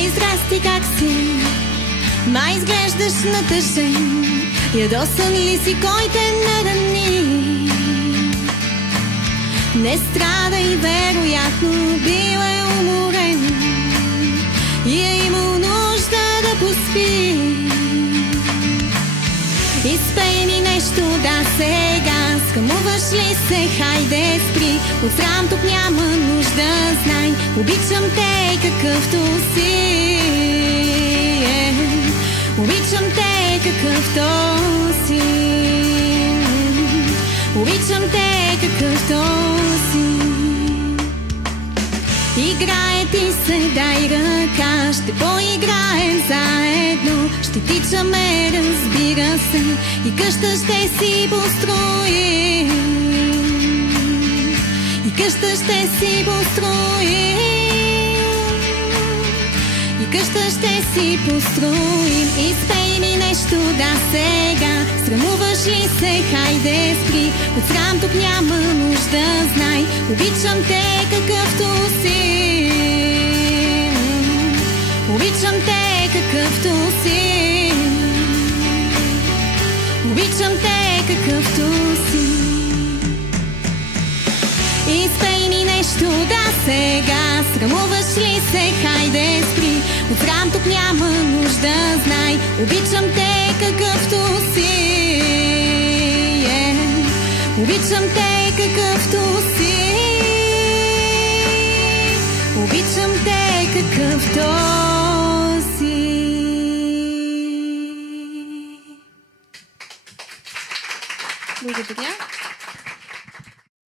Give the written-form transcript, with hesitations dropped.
Ей, здрасти, как си? Май изглеждаш натъжен. Ядосан ли си, кой те нарани? Не страдай, вероятно бил е уморен и е имал нужда да поспи. Изпей ми нещо, да, сега. Скамуваш ли се? Хайде, спри. От срам тук няма нужда, знай. Обичам те какъвто си. Обичам те какъвто си. Обичам те какъвто си. Играе ти се, дай ръка. Ще поиграем заедно. Ще тичаме, разбира се. И къща ще си построим. И къща ще си построим. И къща ще си построим. Изпей ми нещо, да, сега. Срамуваш ли се? Хайде, спри. От срам тук няма нужда, знай. Обичам те какъвто си. Обичам те какъвто си. Обичам те какъвто си. Изпей ми нещо, да, сега. Срамуваш ли се? Хайде, спри. От срам тук няма нужда, знай. Обичам те какъвто си. Обичам те какъвто си. Обичам те какъвто си. Благодаря.